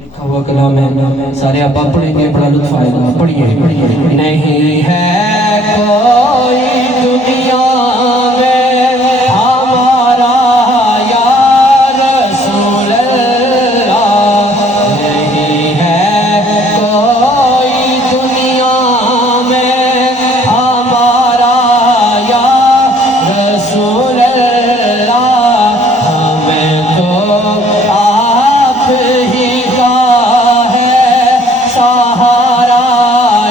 لکھا ہوا کلام ہے، سارے آپ پڑھیں گے، بڑا لطف آئے گا. پڑھیے. نہیں ہے کوئی دنیا میں ہمارا یا رسول اللہ، نہیں ہے کوئی دنیا میں ہمارا یا رسول اللہ، ہمیں تو آپ ہی کا ہے سہارا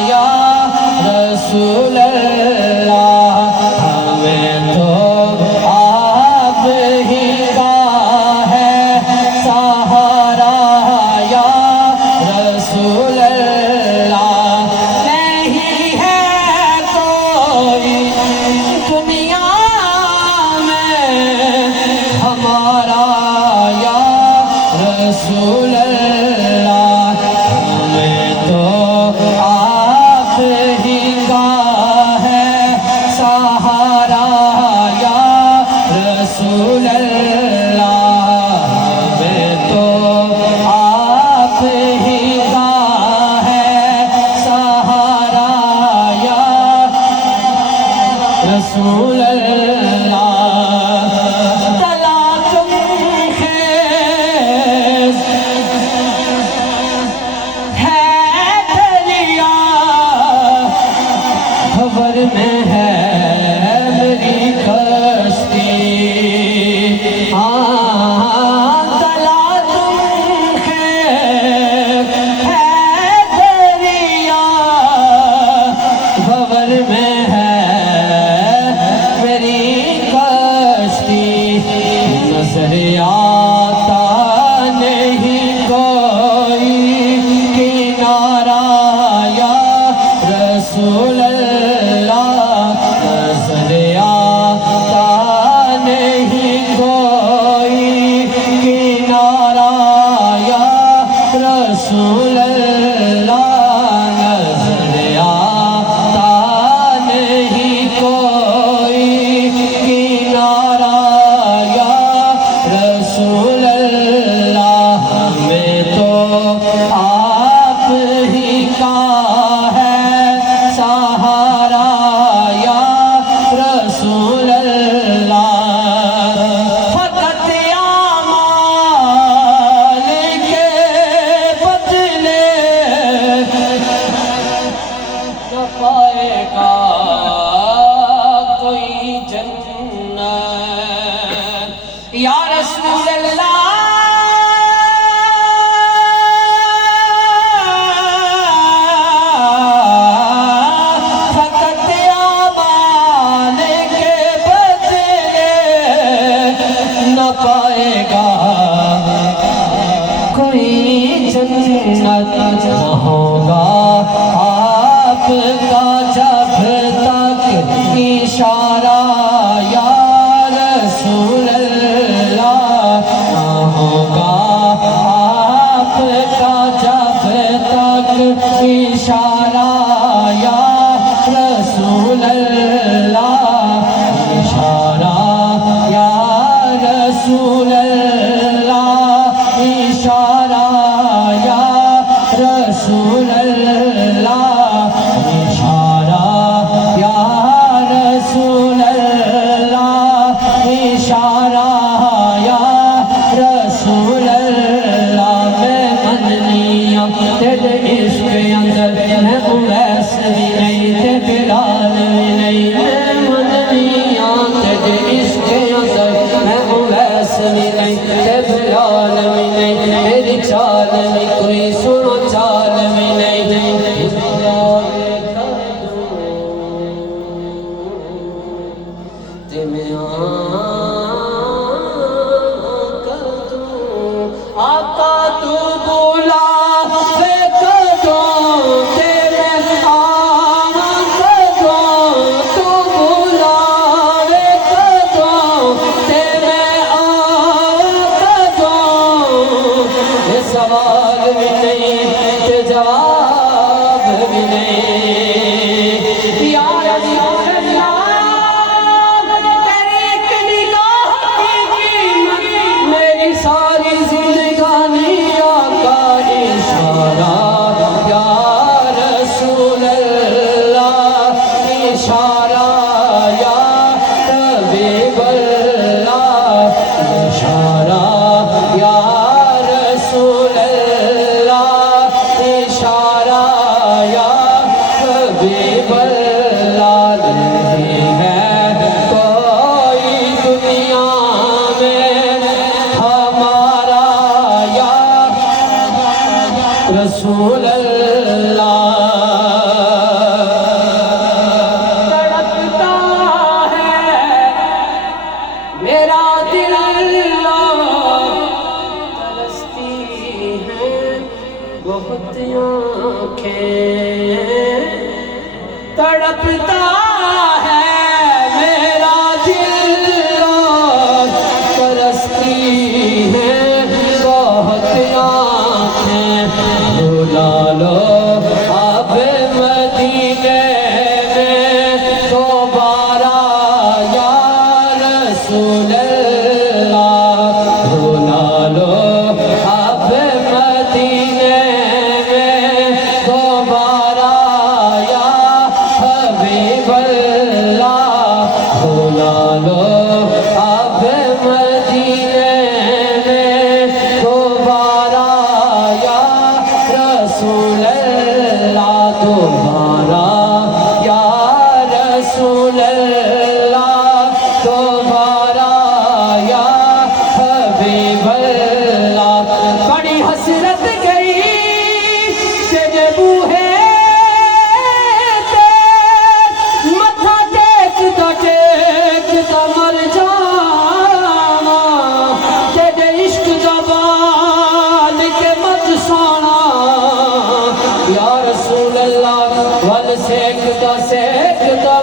یا رسول اللہ، ہمیں تو آپ ہی کا ہے سہارا یا رسول اللہ. نہیں ہے کوئی دنیا میں ہمارا یا رسول اللہ، ہمیں تو آپ ہی کا ہے سہارا یا رسول اللہ، ہمیں تو آپ ہی کا ہے سہارا یا رسول اللہ. تلا تم خیز ہے دریا، خبر میں ہے میری کشتی، تلا تم خیز ہے دریا، خبر میں ہے میری کشتی، نظر آتا نہیں کوئی کنارہ یا رسول اللہ، نظر آتا نہیں کوئی کنارہ یا رسول اللہ، نظر آتا نہیں کوئی کنارہ یا رسول اللہ، ہمیں تو آپ ہی کا ہے سہارا یا رسول اللہ. فقط اعمال کے بدلے نہ پائے گا کوئی جنت یا رسول اللہ. فقط اعمال کے بدلے نہ پائے گا کوئی جنت، نہ ہوگا آپ کا جب تک اشارہ یا رسول اللہ، نہ ہوگا آپ کا جب تک اشارہ یا رسول اللہ، اشارہ یا رسول اللہ، اشارہ یا رسول اللہ، اشارہ یا رسول اللہ، اشارہ یا رسول اللہ. میں مننیاں تیرے عشق اندر، میں اویس بھی نہیں تے بلال بھی نہیں، میں مننیاں تیرے عشق اندر، میں اویس بھی نہیں تے بلال بھی نہیں، میری چال بھی کوئی سنو چال بھی نہیں. تے میں آقا تو بولا سوال بھی نہیں تے جواب بھی نہیں. یا رسول اللہ تیری ایک نگاہ کی قیمت میری ساری زندگانی آقا رسول اللہ تڑپتا ہے میرا دل ترستی ہیں بہت آنکھیں تڑپتا ہے میرا دل ترستی ہیں بہت آنکھیں بھلا لو اب مدینے میں دوبارہ یا رسول اللہ بھلا لو اب مدینے میں دوبارہ یا حبیب اللہ بھلا لو اب مدینے میں دوبارہ یا رسول اللہ دوبارہ یا رسول اللہ دوبارہ یا حبیب اللہ بڑی حسرت گئی تیرے بوہے متھا ٹیکتا مر جانا تیرے عشق زبان کے مت سانا یا رسول اللہ ول سیکتا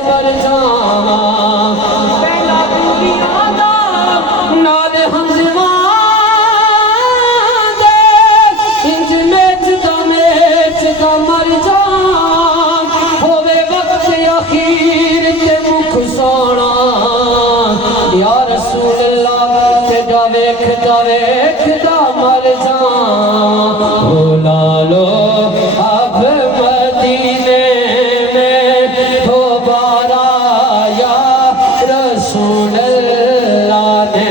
مر جانا پہلا دنیا دا نال ہمزمان دے انج میچتا مر جان ہووے وقت اخیر تے مکھ سونا یا رسول اللہ تیرا ویکھدا مر جان بھلا لو اب مدینے میں دوبارہ یا رسول اللہ نے